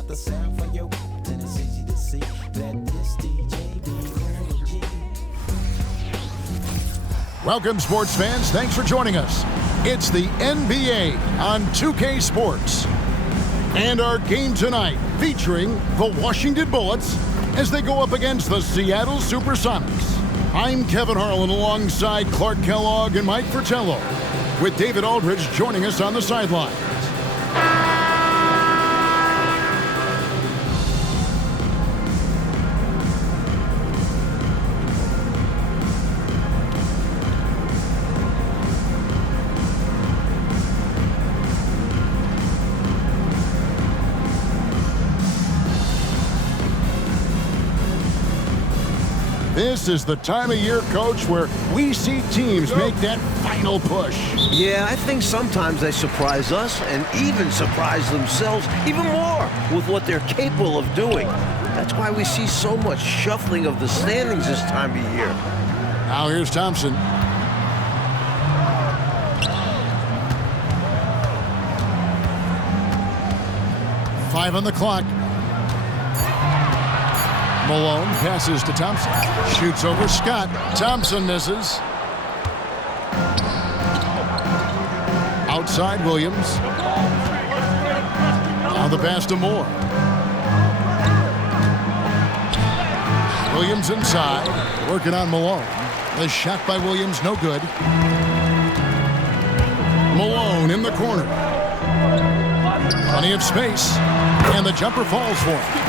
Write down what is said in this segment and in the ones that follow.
got the sound for your and it's easy to see that this DJ be on G. Welcome, sports fans. Thanks for joining us. It's the NBA on 2K Sports. And our game tonight featuring the Washington Bullets as they go up against the Seattle SuperSonics. I'm Kevin Harlan alongside Clark Kellogg and Mike Fratello, with David Aldridge joining us on the sidelines. This is the time of year, Coach, where we see teams make that final push. Yeah, I think sometimes they surprise us and even surprise themselves even more with what they're capable of doing. That's why we see so much shuffling of the standings this time of year. Now here's Thompson. Five on the clock. Malone passes to Thompson. Shoots over Scott. Thompson misses. Outside Williams. Now the pass to Moore. Williams inside. Working on Malone. The shot by Williams, no good. Malone in the corner. Plenty of space. And the jumper falls for him.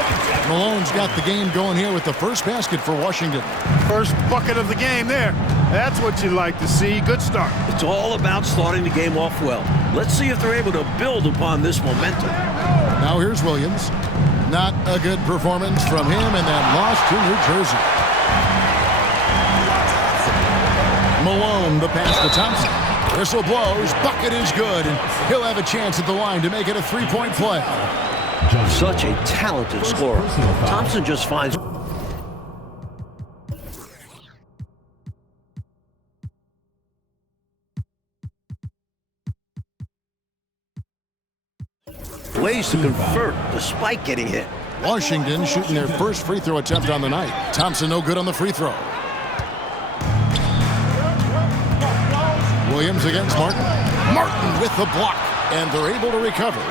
Malone's got the game going here with the first basket for Washington. First bucket of the game there. That's what you like to see. Good start. It's all about starting the game off well. Let's see if they're able to build upon this momentum. Now here's Williams. Not a good performance from him in that loss to New Jersey. Malone, the pass to Thompson. Whistle blows. Bucket is good. And he'll have a chance at the line to make it a three-point play. Such a talented scorer. Thompson just finds ways to convert despite getting hit. Washington shooting their first free throw attempt on the night. Thompson no good on the free throw. Williams against Martin. Martin with the block, and they're able to recover.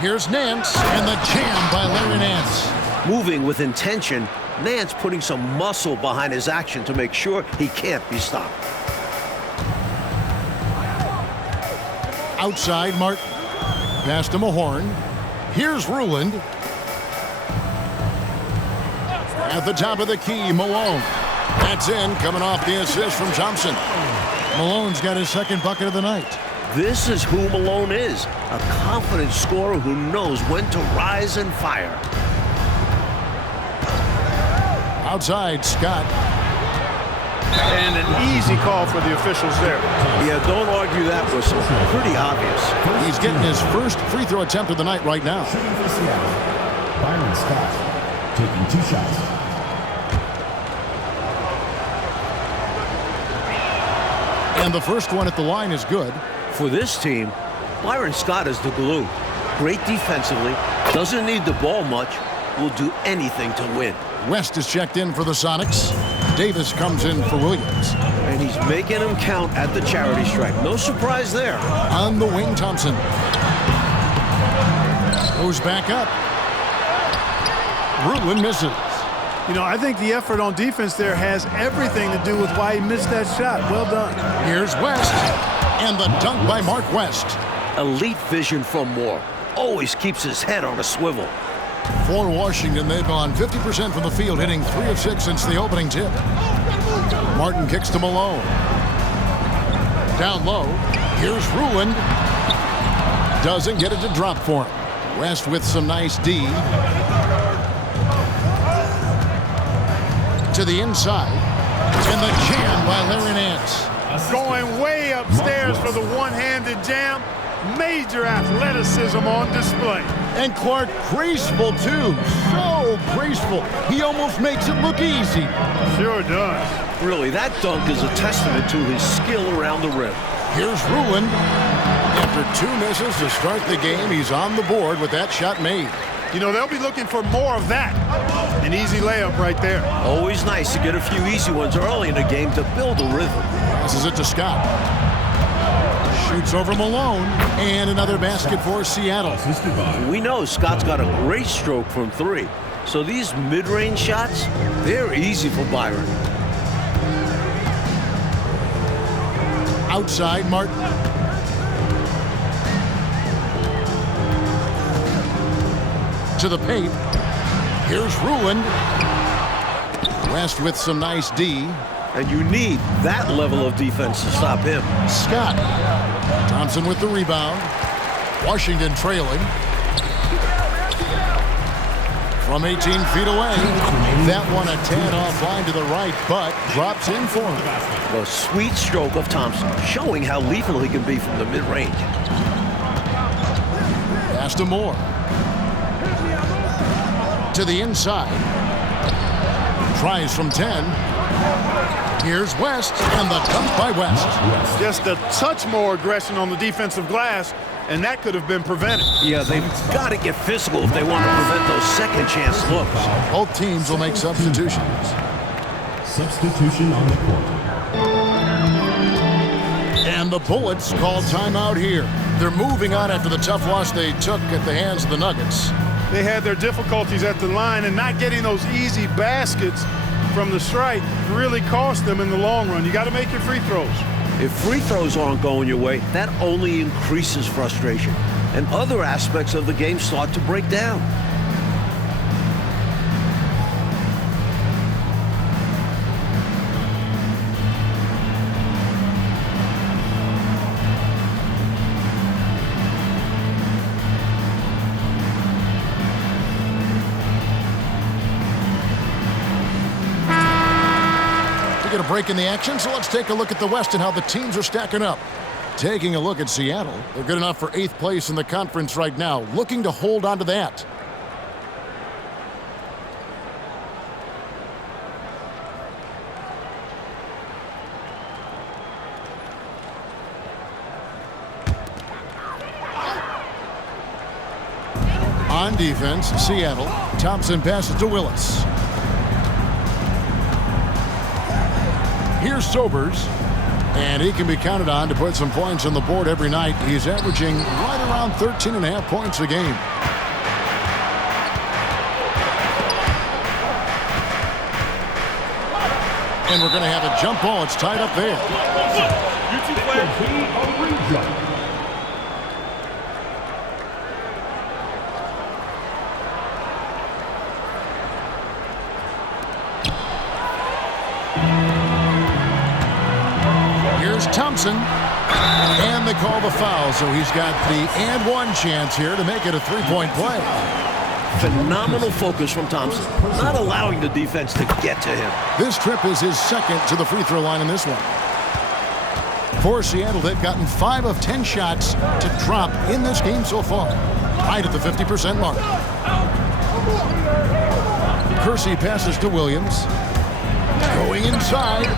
Here's Nance, and the jam by Larry Nance. Moving with intention, Nance putting some muscle behind his action to make sure he can't be stopped. Outside Martin. Pass to Mahorn. Here's Ruland. At the top of the key, Malone. That's in, coming off the assist from Thompson. Malone's got his second bucket of the night. This is who Malone is, a confident scorer who knows when to rise and fire. Outside, Scott. And an easy call for the officials there. Yeah, don't argue that whistle. Pretty obvious. He's getting his first free throw attempt of the night right now. Byron Scott taking 2 shots. And the first one at the line is good. For this team, Byron Scott is the glue. Great defensively, doesn't need the ball much, will do anything to win. West is checked in for the Sonics. Davis comes in for Williams. And he's making them count at the charity stripe. No surprise there. On the wing, Thompson. Goes back up. Ruland misses. You know, I think the effort on defense there has everything to do with why he missed that shot. Well done. Here's West. And the dunk by Mark West. Elite vision from Moore. Always keeps his head on a swivel. For Washington, they've gone 50% from the field, hitting 3 of 6 since the opening tip. Martin kicks to Malone. Down low. Here's Ruland. Doesn't get it to drop for him. West with some nice D. To the inside. And the jam by Larry Nance. Going way upstairs for the one-handed jam. Major athleticism on display. And Clark, graceful too. So graceful. He almost makes it look easy. Sure does. Really, that dunk is a testament to his skill around the rim. Here's Ruland. After 2 misses to start the game, he's on the board with that shot made. You know, they'll be looking for more of that. An easy layup right there. Always nice to get a few easy ones early in the game to build a rhythm. Passes it to Scott. Shoots over Malone. And another basket for Seattle. We know Scott's got a great stroke from three. So these mid-range shots, they're easy for Byron. Outside, Martin. To the paint. Here's Ruland. West with some nice D. And you need that level of defense to stop him. Scott. Thompson with the rebound. Washington trailing. From 18 feet away. That one a tad offline to the right, but drops in for him. A sweet stroke of Thompson, showing how lethal he can be from the mid-range. Pass to Moore. To the inside. Tries from 10. Here's West, and the dunk by West. Just a touch more aggression on the defensive glass, and that could have been prevented. Yeah, they've got to get physical if they want to prevent those second chance looks. Both teams will make substitutions. Substitution on the court. And the Bullets call timeout here. They're moving on after the tough loss they took at the hands of the Nuggets. They had their difficulties at the line, and not getting those easy baskets from the stripe really cost them in the long run. You got to make your free throws. If free throws aren't going your way, that only increases frustration, and other aspects of the game start to break down. We get a break in the action, so let's take a look at the West and how the teams are stacking up. Taking a look at Seattle, they're good enough for 8th place in the conference right now, looking to hold on to that. On defense, Seattle. Thompson passes to Willis. Here's Sobers, and he can be counted on to put some points on the board every night. He's averaging right around 13.5 points a game. And we're going to have a jump ball. It's tied up there. Thompson, and they call the foul, so he's got the and one chance here to make it a three-point play. Phenomenal focus from Thompson, not allowing the defense to get to him. This trip is his second to the free throw line in this one. For Seattle, they've gotten 5 of 10 shots to drop in this game so far, right at the 50% mark. Kersey passes to Williams. Going inside.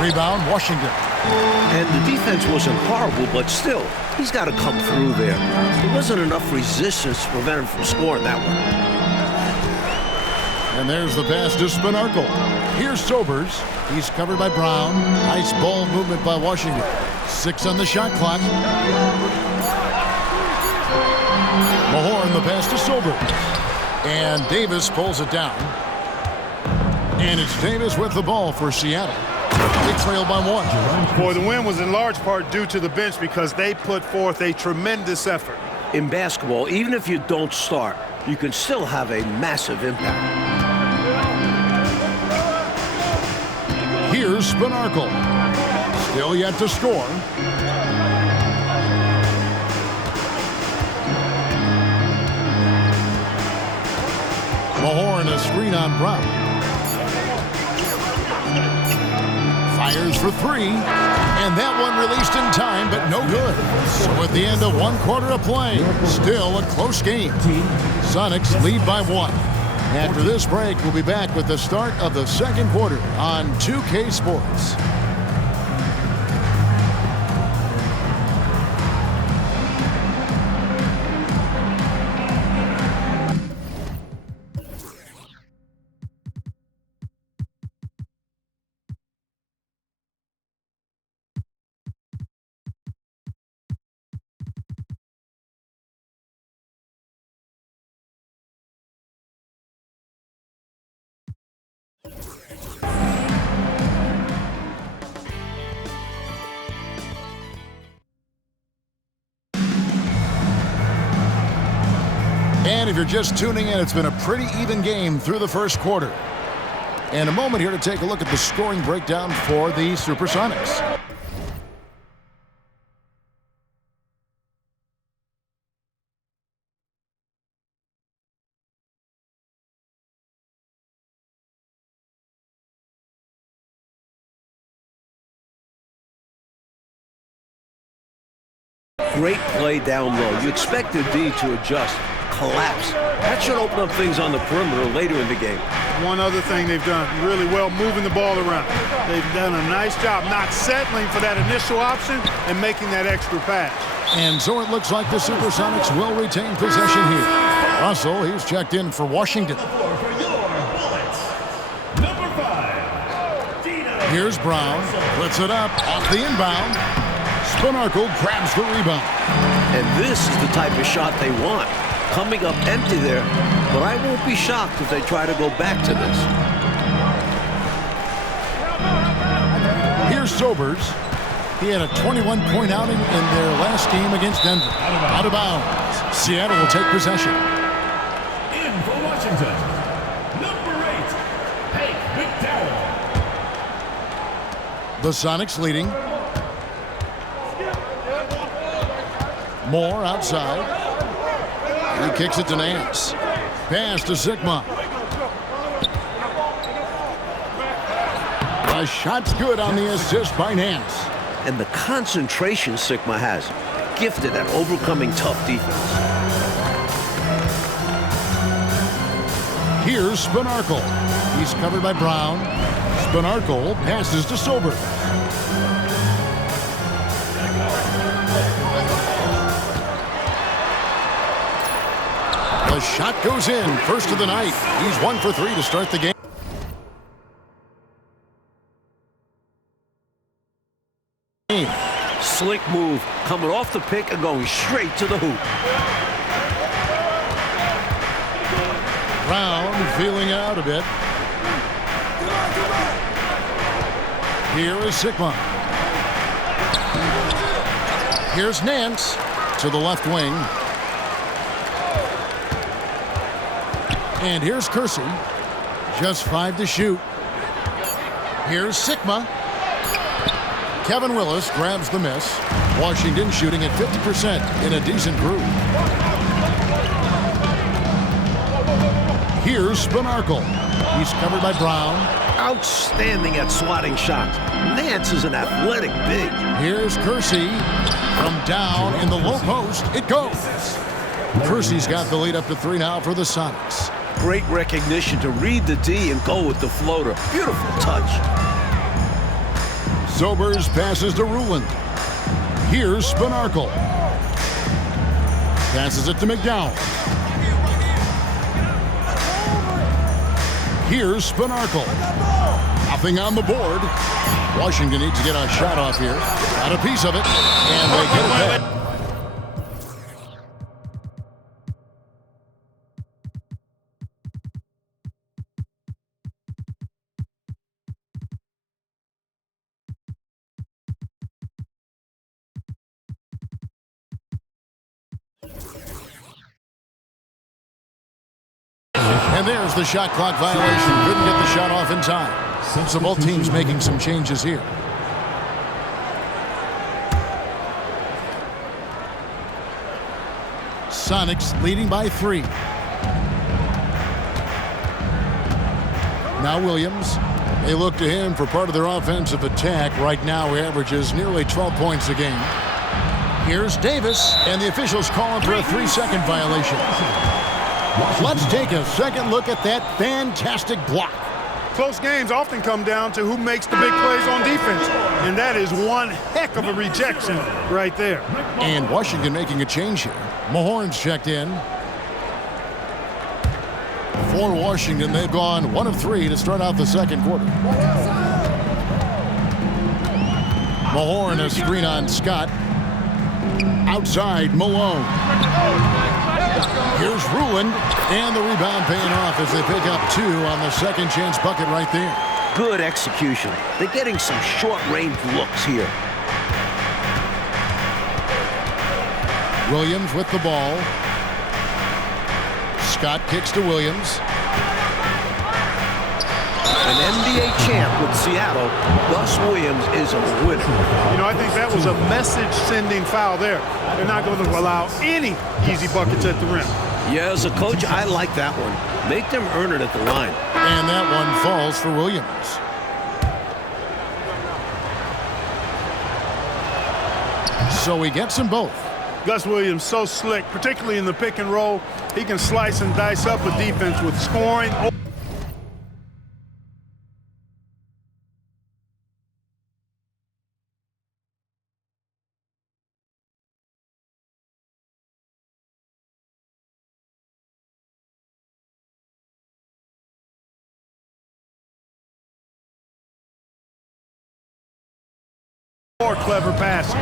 Rebound, Washington. And the defense wasn't horrible, but still, he's got to come through there. There wasn't enough resistance to prevent him from scoring that one. And there's the pass to Spinarkle. Here's Sobers. He's covered by Brown. Nice ball movement by Washington. 6 on the shot clock. Mahorn, the pass to Sobers. And Davis pulls it down. And it's Davis with the ball for Seattle. They trail by 1. Boy, the win was in large part due to the bench because they put forth a tremendous effort. In basketball, even if you don't start, you can still have a massive impact. Here's Spinarkle. Still yet to score. Mahorn, a screen on Brown. Fires for 3, and that one released in time, but no good. So at the end of 1 quarter of play, still a close game. Sonics lead by 1. After this break, we'll be back with the start of the second quarter on 2K Sports. And if you're just tuning in, it's been a pretty even game through the first quarter. And a moment here to take a look at the scoring breakdown for the SuperSonics. Great play down low. You expect the D to adjust, collapse. That should open up things on the perimeter later in the game. One other thing they've done really well, moving the ball around. They've done a nice job not settling for that initial option and making that extra pass. And so it looks like the SuperSonics will retain possession here. Russell, he's checked in for Washington. Here's Brown, puts it up, off the inbound. Spinarkle grabs the rebound. And this is the type of shot they want. Coming up empty there, but I won't be shocked if they try to go back to this. Here's Sobers. He had a 21-point outing in their last game against Denver. Out of bounds. Seattle will take possession. In for Washington, number 8, Hank McDowell. The Sonics leading. Moore outside. He kicks it to Nance. Pass to Sigma. The shot's good on the assist by Nance. And the concentration Sigma has, gifted at overcoming tough defense. Here's Spinarkle. He's covered by Brown. Spinarkle passes to Sober. The shot goes in. First of the night. He's 1 for 3 to start the game. Slick move, coming off the pick and going straight to the hoop. Brown feeling it out a bit. Here is Sigma. Here's Nance to the left wing. And here's Kersey. Just 5 to shoot. Here's Sigma. Kevin Willis grabs the miss. Washington shooting at 50% in a decent groove. Here's Spinarkle. He's covered by Brown. Outstanding at swatting shots. Nance is an athletic big. Here's Kersey. From down in the low post, it goes. Kersey's got the lead up to 3 now for the Sonics. Great recognition to read the D and go with the floater. Beautiful touch. Sobers passes to Ruland. Here's Spinarkle. Passes it to McDowell. Here's Spinarkle. Nothing on the board. Washington needs to get a shot off here. Got a piece of it, and they get it back. And there's the shot clock violation. Couldn't get the shot off in time. So both teams making some changes here. Sonics leading by 3. Now Williams. They look to him for part of their offensive attack. Right now he averages nearly 12 points a game. Here's Davis, and the officials call him for a 3-second violation. Let's take a second look at that fantastic block. Close games often come down to who makes the big plays on defense, and that is one heck of a rejection right there. And Washington making a change here. Mahorn's checked in. For Washington, they've gone 1 of 3 to start out the second quarter. Mahorn, a screen on Scott. Outside, Malone. Here's Ruland, and the rebound paying off as they pick up 2 on the second chance bucket right there. Good execution. They're getting some short-range looks here. Williams with the ball. Scott kicks to Williams. An NBA champ with Seattle, Gus Williams is a winner. You know, I think that was a message-sending foul there. They're not going to allow any easy buckets at the rim. Yeah, as a coach, I like that one. Make them earn it at the line. And that one falls for Williams. So he gets them both. Gus Williams so slick, particularly in the pick and roll. He can slice and dice up a defense with scoring. More clever passing.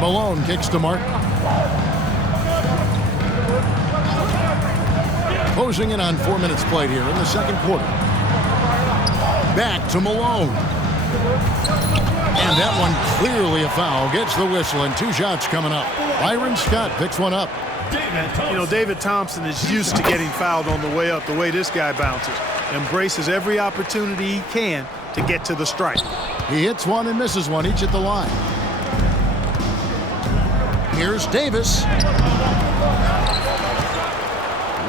Malone kicks to Martin. Closing in on 4 minutes played here in the second quarter. Back to Malone. And that one clearly a foul. Gets the whistle and 2 shots coming up. Byron Scott picks one up. You know, David Thompson is used to getting fouled on the way up, the way this guy bounces. Embraces every opportunity he can to get to the strike. He hits one and misses one, each at the line. Here's Davis.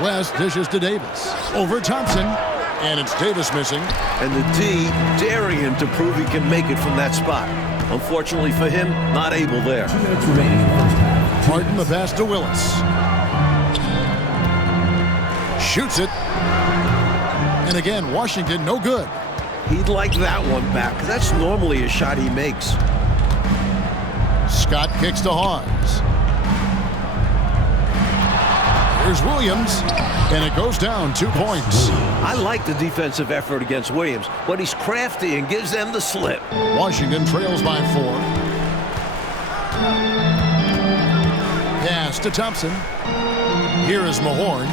West dishes to Davis. Over Thompson. And it's Davis missing. And the D daring him to prove he can make it from that spot. Unfortunately for him, not able there. 2 minutes remaining in the first half. Martin the pass to Willis. Shoots it. And again, Washington no good. He'd like that one back. That's normally a shot he makes. Scott kicks to Hawes. Here's Williams, and it goes down 2 points. I like the defensive effort against Williams, but he's crafty and gives them the slip. Washington trails by 4. Pass to Thompson. Here is Mahorn.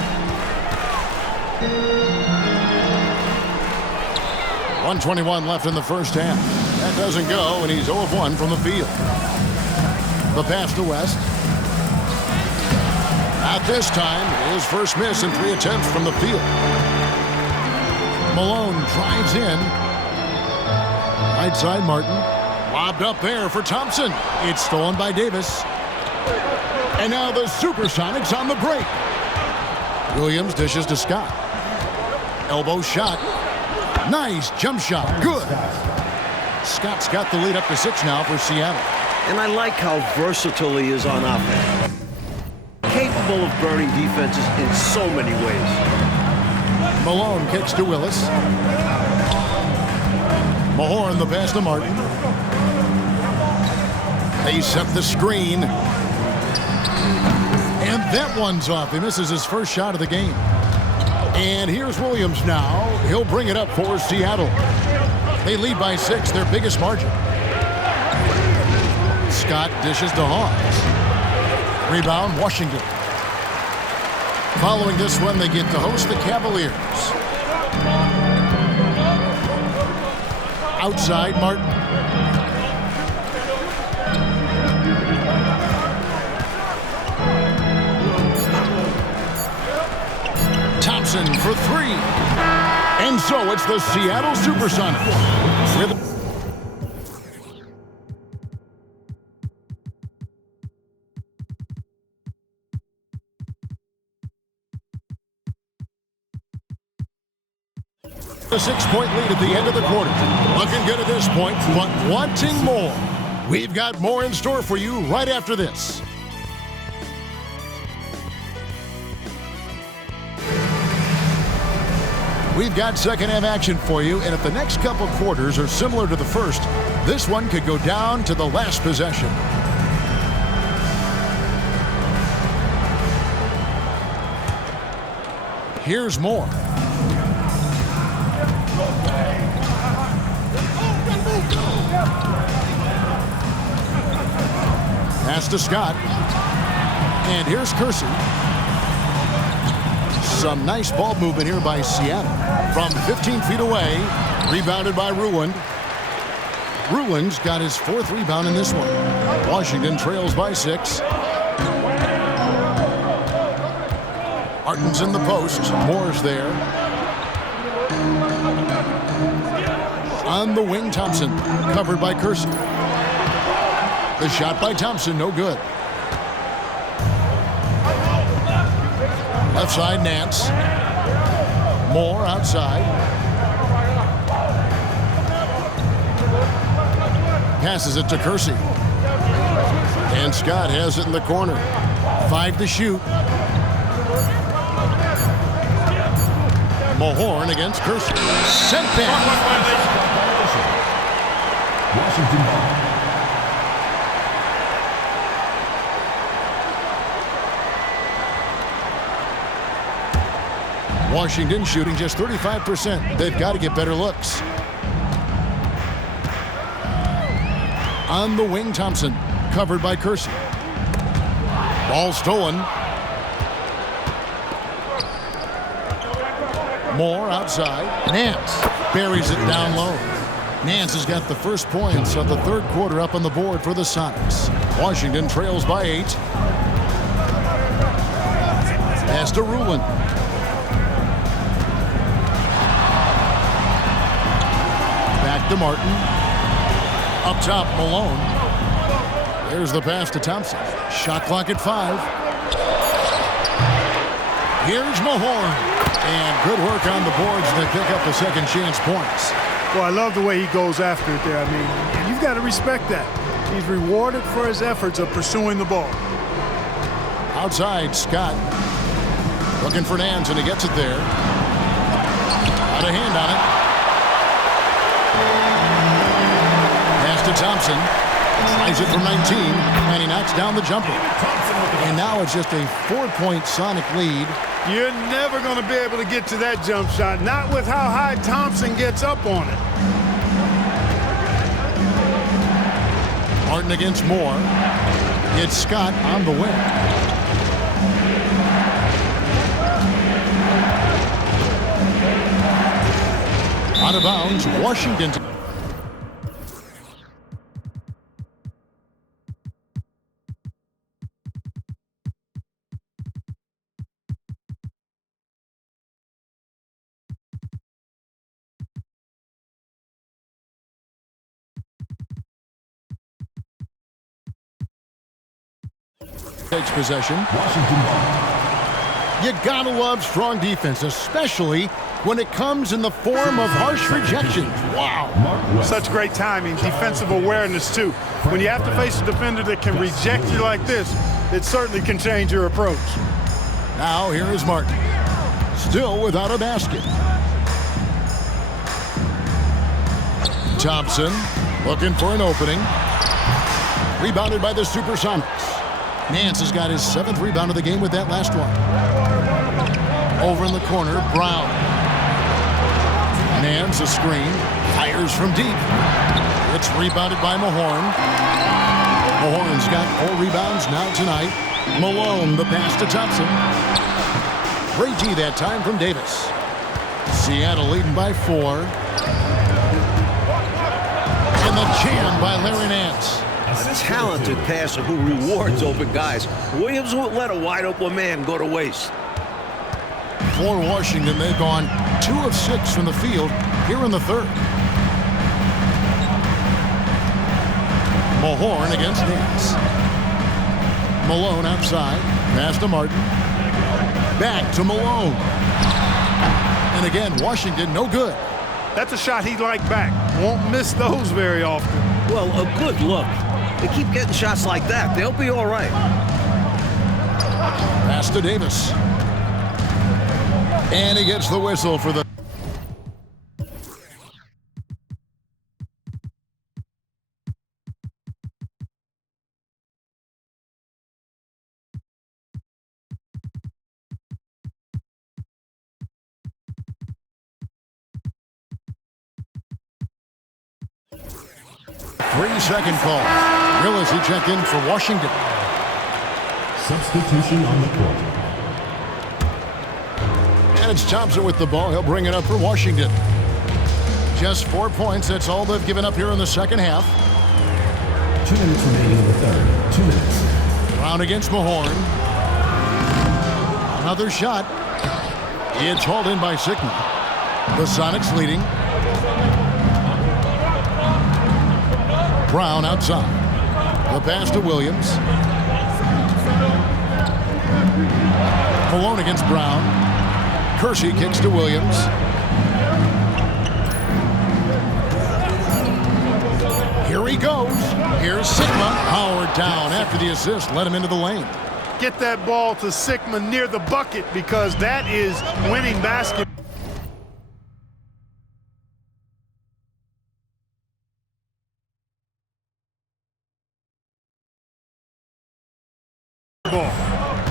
1:21 left in the first half. That doesn't go, and he's 0 of 1 from the field. The pass to West. At this time, his first miss in 3 attempts from the field. Malone drives in. Right side, Martin. Lobbed up there for Thompson. It's stolen by Davis. And now the SuperSonics on the break. Williams dishes to Scott. Elbow shot. Nice jump shot. Good. Scott's got the lead up to 6 now for Seattle. And I like how versatile he is on offense. Capable of burning defenses in so many ways. Malone kicks to Willis. Mahorn the pass to Martin. They set the screen. And that one's off. He misses his first shot of the game. And here's Williams now. He'll bring it up for Seattle. They lead by 6, their biggest margin. Scott dishes to Hawes. Rebound, Washington. Following this one, they get to host the Cavaliers. Outside, Martin. Thompson for 3. And so it's the Seattle SuperSonics. A 6-point lead at the end of the quarter. Looking good at this point, but wanting more. We've got more in store for you right after this. We've got second half action for you, and if the next couple quarters are similar to the first, this one could go down to the last possession. Here's more. Pass to Scott. And here's Kersey. Some nice ball movement here by Seattle. From 15 feet away, rebounded by Ruland. Ruland's got his 4th rebound in this one. Washington trails by 6. Martin's in the post. Moore's there. On the wing, Thompson. Covered by Kersey. The shot by Thompson, no good. Left side, Nance. Moore outside. Passes it to Kersey. And Scott has it in the corner. 5 to shoot. Mahorn against Kersey. Sent back. Washington ball. Washington shooting just 35%. They've got to get better looks. On the wing, Thompson. Covered by Kersey. Ball stolen. Moore outside. Nance buries it down low. Nance has got the first points of the third quarter up on the board for the Sonics. Washington trails by 8. Pass to Ruland. Back to Martin. Up top, Malone. There's the pass to Thompson. Shot clock at 5. Here's Mahorn. And good work on the boards to pick up the second chance points. Well, I love the way he goes after it there. I mean, and you've got to respect that. He's rewarded for his efforts of pursuing the ball. Outside, Scott. Looking for Nance, and he gets it there. Got a hand on it. Pass to Thompson. Tries it from 19, and he knocks down the jumper. And now it's just a 4-point Sonic lead. You're never going to be able to get to that jump shot, not with how high Thompson gets up on it. Martin against Moore. It's Scott on the wing. Out of bounds, Washington. Takes possession. Washington ball. You gotta love strong defense, especially when it comes in the form of harsh rejections. Wow. Such great timing, defensive awareness too. When you have to face a defender that can reject you like this, it certainly can change your approach. Now here is Martin. Still without a basket. Thompson looking for an opening. Rebounded by the SuperSonics. Nance has got his 7th rebound of the game with that last one. Over in the corner, Brown. Nance a screen. Fires from deep. It's rebounded by Mahorn. Mahorn's got 4 rebounds now tonight. Malone, the pass to Thompson. Great D that time from Davis. Seattle leading by 4. And the jam by Larry Nance. A talented passer who rewards open guys. Williams won't let a wide-open man go to waste. For Washington, they've gone 2 of 6 from the field here in the third. Mahorn against Nance. Malone outside. Pass to Martin. Back to Malone. And again, Washington, no good. That's a shot he'd like back. Won't miss those very often. Well, a good look. They keep getting shots like that. They'll be all right. Pass to Davis. And he gets the whistle for the... Three-second call. Willis, he checked in for Washington. Substitution on the court. And it's Thompson with the ball. He'll bring it up for Washington. Just 4 points. That's all they've given up here in the second half. 2 minutes remaining in the third. 2 minutes. Brown against Mahorn. Another shot. It's hauled in by Sigma. The Sonics leading. Brown outside. The pass to Williams. Malone against Brown. Kersey kicks to Williams. Here he goes. Here's Sigma. Howard down after the assist. Let him into the lane. Get that ball to Sigma near the bucket because that is winning basketball.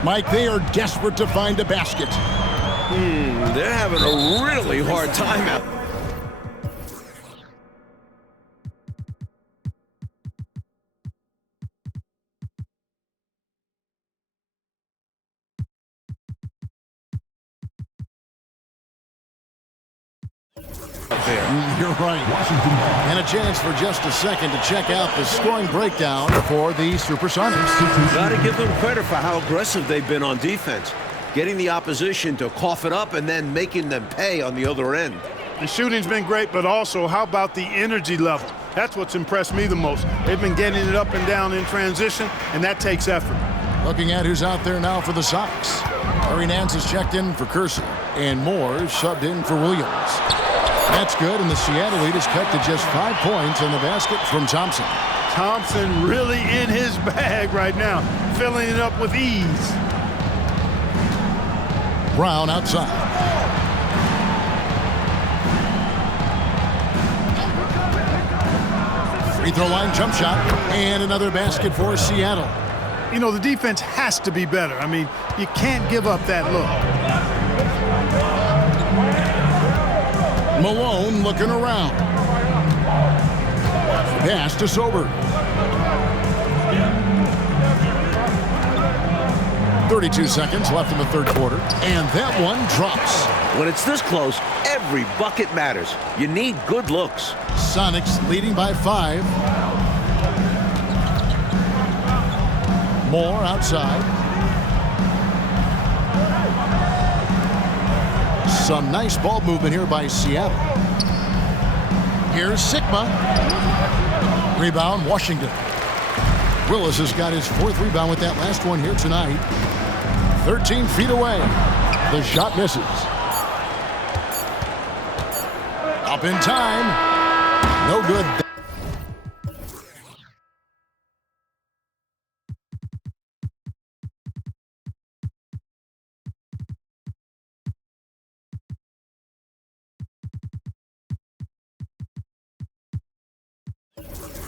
Mike, they are desperate to find a basket. They're having a really hard time out. You're right. Washington ball. And a chance for just a second to check out the scoring breakdown for the SuperSonics. Got to give them credit for how aggressive they've been on defense. Getting the opposition to cough it up and then making them pay on the other end. The shooting's been great, but also how about the energy level? That's what's impressed me the most. They've been getting it up and down in transition, and that takes effort. Looking at who's out there now for the Sox. Larry Nance is checked in for Kersey, and Moore subbed in for Williams. That's good, and the Seattle lead is cut to just 5 points on the basket from Thompson. Thompson really in his bag right now, filling it up with ease. Brown outside. Free throw line jump shot, and another basket for Seattle. You know, the defense has to be better. I mean, you can't give up that look. Malone looking around. Pass to Sober. 32 seconds left in the third quarter, and that one drops. When it's this close, every bucket matters. You need good looks. Sonics leading by 5. Moore outside. Some nice ball movement here by Seattle. Here's Sigma. Rebound, Washington. Willis has got his 4th rebound with that last one here tonight. 13 feet away. The shot misses. Up in time. No good.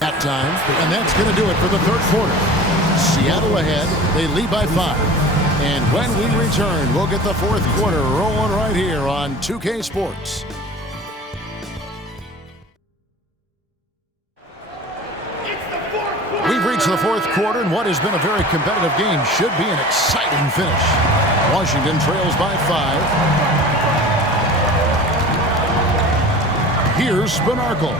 That time, and that's going to do it for the third quarter. Seattle ahead. They lead by 5. And when we return, we'll get the fourth quarter rolling right here on 2K Sports. We've reached the fourth quarter, and what has been a very competitive game should be an exciting finish. Washington trails by 5. Here's Spinarkle.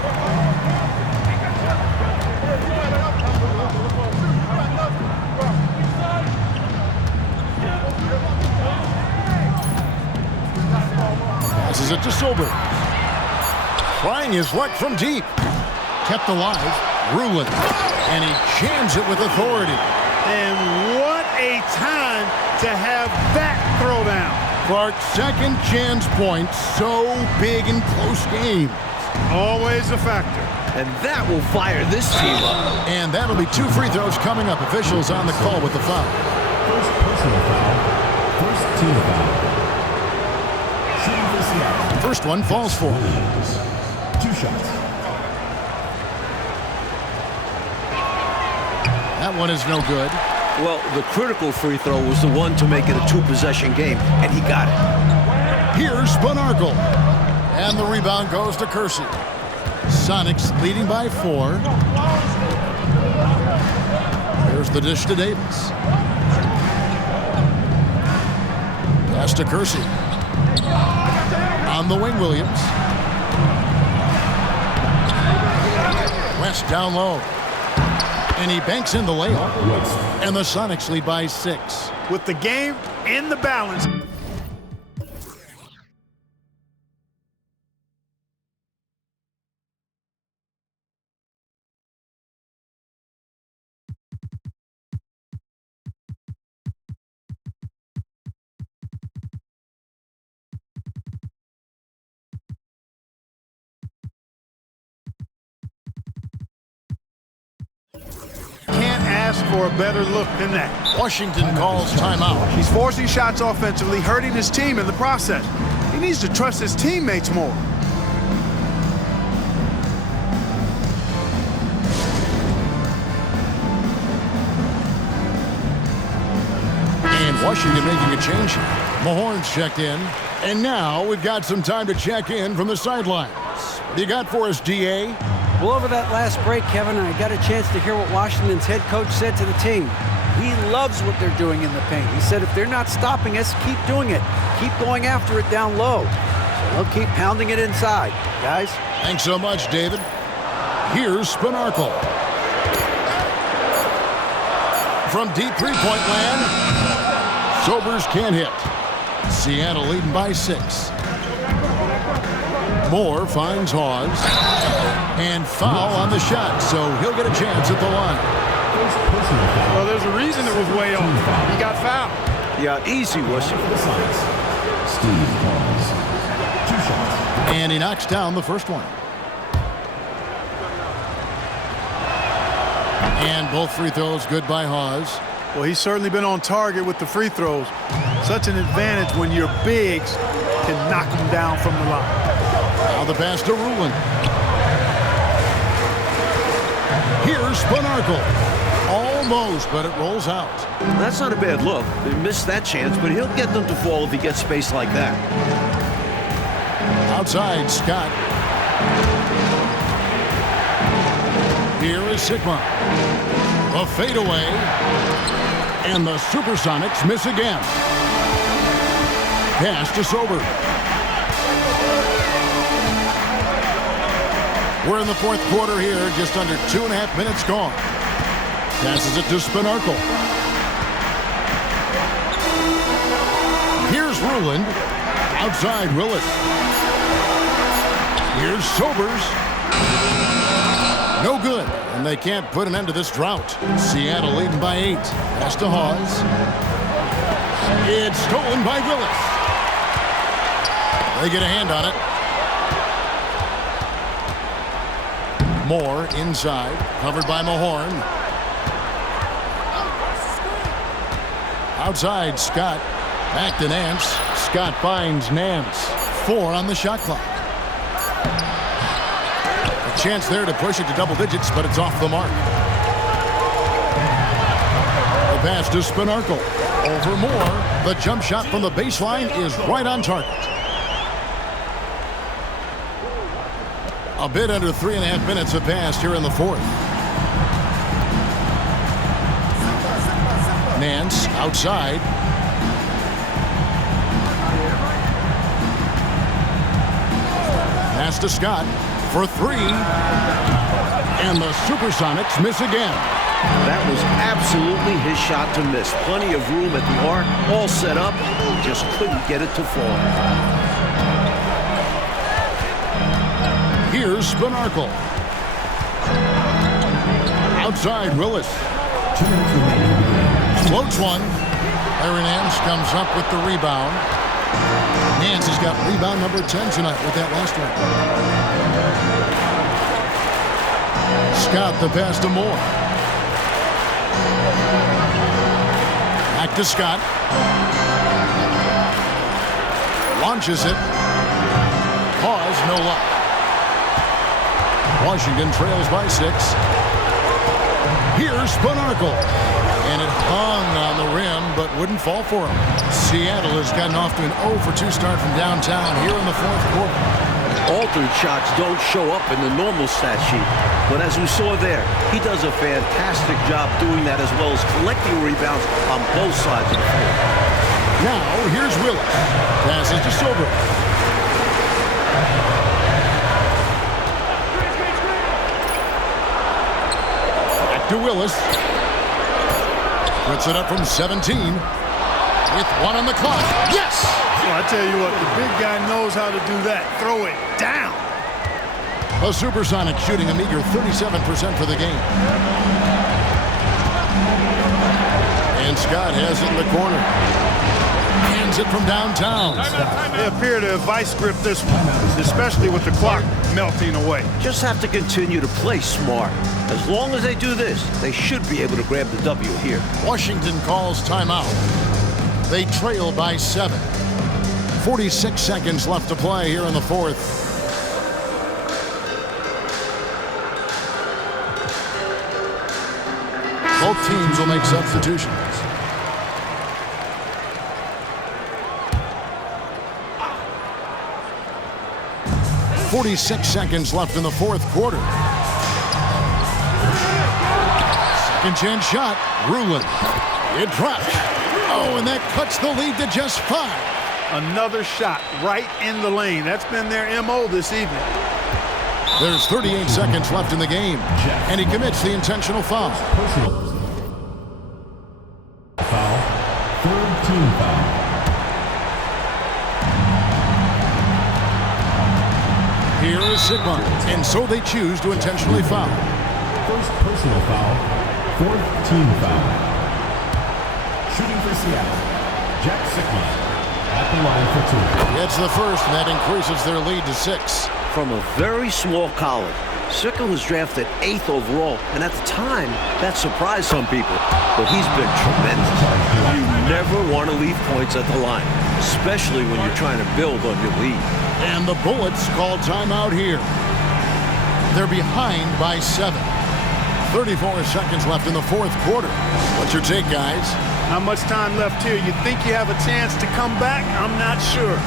Passes it to Sober. Trying his luck from deep. Kept alive. Ruland. And he jams it with authority. And what a time to have that throwdown. Clark's second chance point. So big in close games. Always a factor. And that will fire this team up. And that'll be 2 free throws coming up. Officials on the call with the foul. First personal foul. First team foul. Shooting for Seattle. First one falls for. 2 shots. That one is no good. Well, the critical free throw was the one to make it a 2-possession game, and he got it. Here's Spinarkle. And the rebound goes to Kersey. Sonics leading by 4. Here's the dish to Davis. Pass to Kersey. On the wing, Williams. West down low. And he banks in the layup. And the Sonics lead by 6. With the game in the balance. ask for a better look than that. Washington calls timeout. He's forcing shots offensively, hurting his team in the process. He needs to trust his teammates more. And Washington making a change here. Mahorn's checked in. And now we've got some time to check in from the sidelines. What do you got for us, DA? Well, over that last break, Kevin, I got a chance to hear what Washington's head coach said to the team. He loves what they're doing in the paint. He said, if they're not stopping us, keep doing it. Keep going after it down low. So they'll keep pounding it inside, guys. Thanks so much, David. Here's Spinarkle. From deep three-point land, Sobers can't hit. Seattle leading by 6. Moore finds Hawes. And foul on the shot, so he'll get a chance at the line. Well, there's a reason it was way off. He got fouled. Yeah, easy, Washington. Steve Hawes. 2 shots. And he knocks down the first one. And both free throws good by Hawes. Well, he's certainly been on target with the free throws. Such an advantage when your bigs can knock them down from the line. Now the pass to Ruland. Here's Spinarkle. Almost, but it rolls out. That's not a bad look. They missed that chance, but he'll get them to fall if he gets space like that. Outside, Scott. Here is Sigma. A fadeaway. And the SuperSonics miss again. Pass to Sober. We're in the fourth quarter here, just under 2.5 minutes gone. Passes it to Spinarkle. Here's Ruland. Outside, Willis. Here's Sobers. No good, and they can't put an end to this drought. Seattle leading by 8. Pass to Hawes. It's stolen by Willis. They get a hand on it. Moore inside, covered by Mahorn. Outside, Scott. Back to Nance. Scott finds Nance. 4 on the shot clock. A chance there to push it to double digits, but it's off the mark. The pass to Spinarkle. Over Moore. The jump shot from the baseline is right on target. A bit under 3.5 minutes have passed here in the fourth. Nance outside. Pass to Scott for 3. And the SuperSonics miss again. That was absolutely his shot to miss. Plenty of room at the arc, all set up. Just couldn't get it to fall. Here's Spinarkle. Outside, Willis. 2 minutes remaining. Floats one. Larry Nance comes up with the rebound. Nance has got rebound number 10 tonight with that last one. Scott the pass to Moore. Back to Scott. Launches it. Pause, no luck. Washington trails by 6. Here's Spinarkle. And it hung on the rim, but wouldn't fall for him. Seattle has gotten off to an 0 for 2 start from downtown here in the fourth quarter. Altered shots don't show up in the normal stat sheet. But as we saw there, he does a fantastic job doing that as well as collecting rebounds on both sides of the floor. Now, here's Willis. Passes to Sober. To Willis. Puts it up from 17 with 1 on the clock. Yes! Well, I tell you what, the big guy knows how to do that. Throw it down. The SuperSonics shooting a meager 37% for the game. And Scott has it in the corner. And sends it from downtown. They appear to have vice gripped this one, especially with the clock melting away. Just have to continue to play smart. As long as they do this, they should be able to grab the W here. Washington calls timeout. They trail by 7. 46 seconds left to play here in the fourth. Both teams will make substitutions. "46 seconds left in the fourth quarter. Second chance shot. Ruland. It drops. Oh, and that cuts the lead to just 5. Another shot right in the lane. That's been their MO this evening. There's 38 seconds left in the game, and he commits the intentional foul. Personal. Foul. Third team foul. Here is Sigmund, and so they choose to intentionally foul. First personal foul. Fourth team foul. Shooting for Seattle. Jeff Ruland at the line for 2. It's the first, and that increases their lead to 6. From a very small college, Sickle was drafted 8th overall, and at the time, that surprised some people. But he's been tremendous. You never want to leave points at the line, especially when you're trying to build on your lead. And the Bullets call timeout here. They're behind by 7. 34 seconds left in the fourth quarter. What's your take, guys? Not much time left here. You think you have a chance to come back? I'm not sure.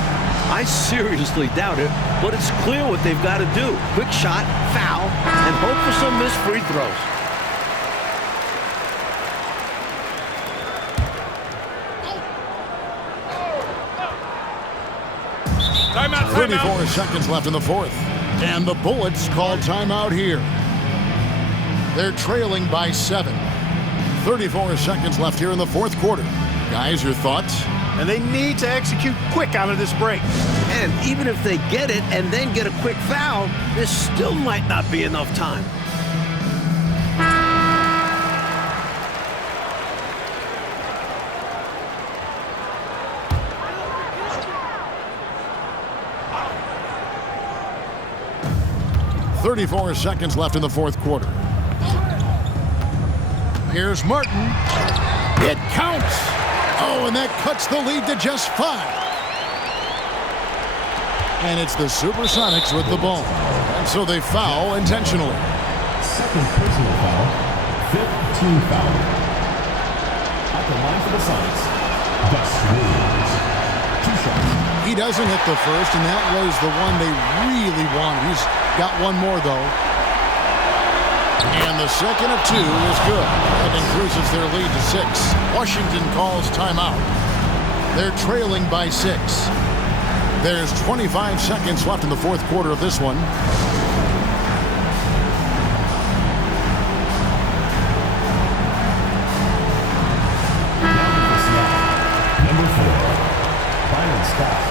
I seriously doubt it, but it's clear what they've got to do. Quick shot, foul, and hope for some missed free throws. Timeout, 34 seconds left in the fourth. And the Bullets call timeout here. They're trailing by 7. 34 seconds left here in the fourth quarter. Guys, your thoughts? And they need to execute quick out of this break. And even if they get it and then get a quick foul, there still might not be enough time. "34 seconds left in the fourth quarter. Here's Martin. It counts. Oh, and that cuts the lead to just 5. And it's the SuperSonics with the ball. And so they foul intentionally. Second personal foul. Fifth team foul. At the line for the Sonics, Gus Williams. 2 shots. He doesn't hit the first, and that was the one they really wanted. He's got one more, though. And the second of 2 is good. That increases their lead to 6. Washington calls timeout. They're trailing by 6. There's 25 seconds left in the fourth quarter of this one. Number 4, Byron Scott.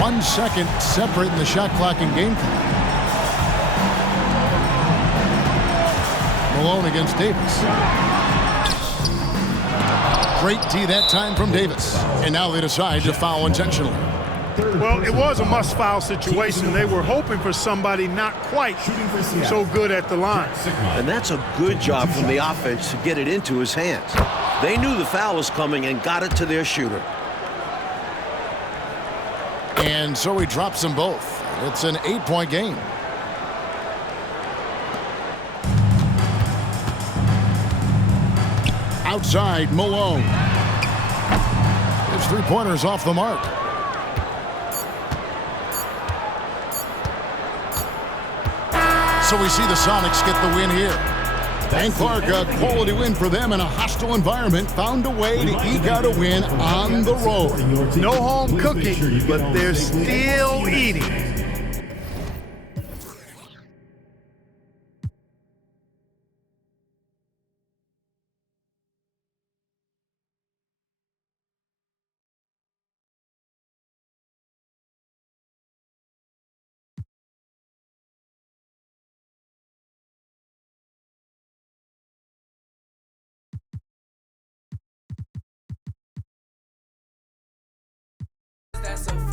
1 second separating the shot clock and game clock. Malone against Davis. Great D that time from Davis. And now they decide to foul intentionally. Well, it was a must-foul situation. They were hoping for somebody not quite so good at the line. And that's a good job from the offense to get it into his hands. They knew the foul was coming and got it to their shooter. And so he drops them both. It's an 8-point game. Outside, Malone. His 3-pointer's off the mark. So we see the Sonics get the win here. And Clark, a quality win for them in a hostile environment, found a way to eke out a win on the road. No home cooking, but they're still eating. that's a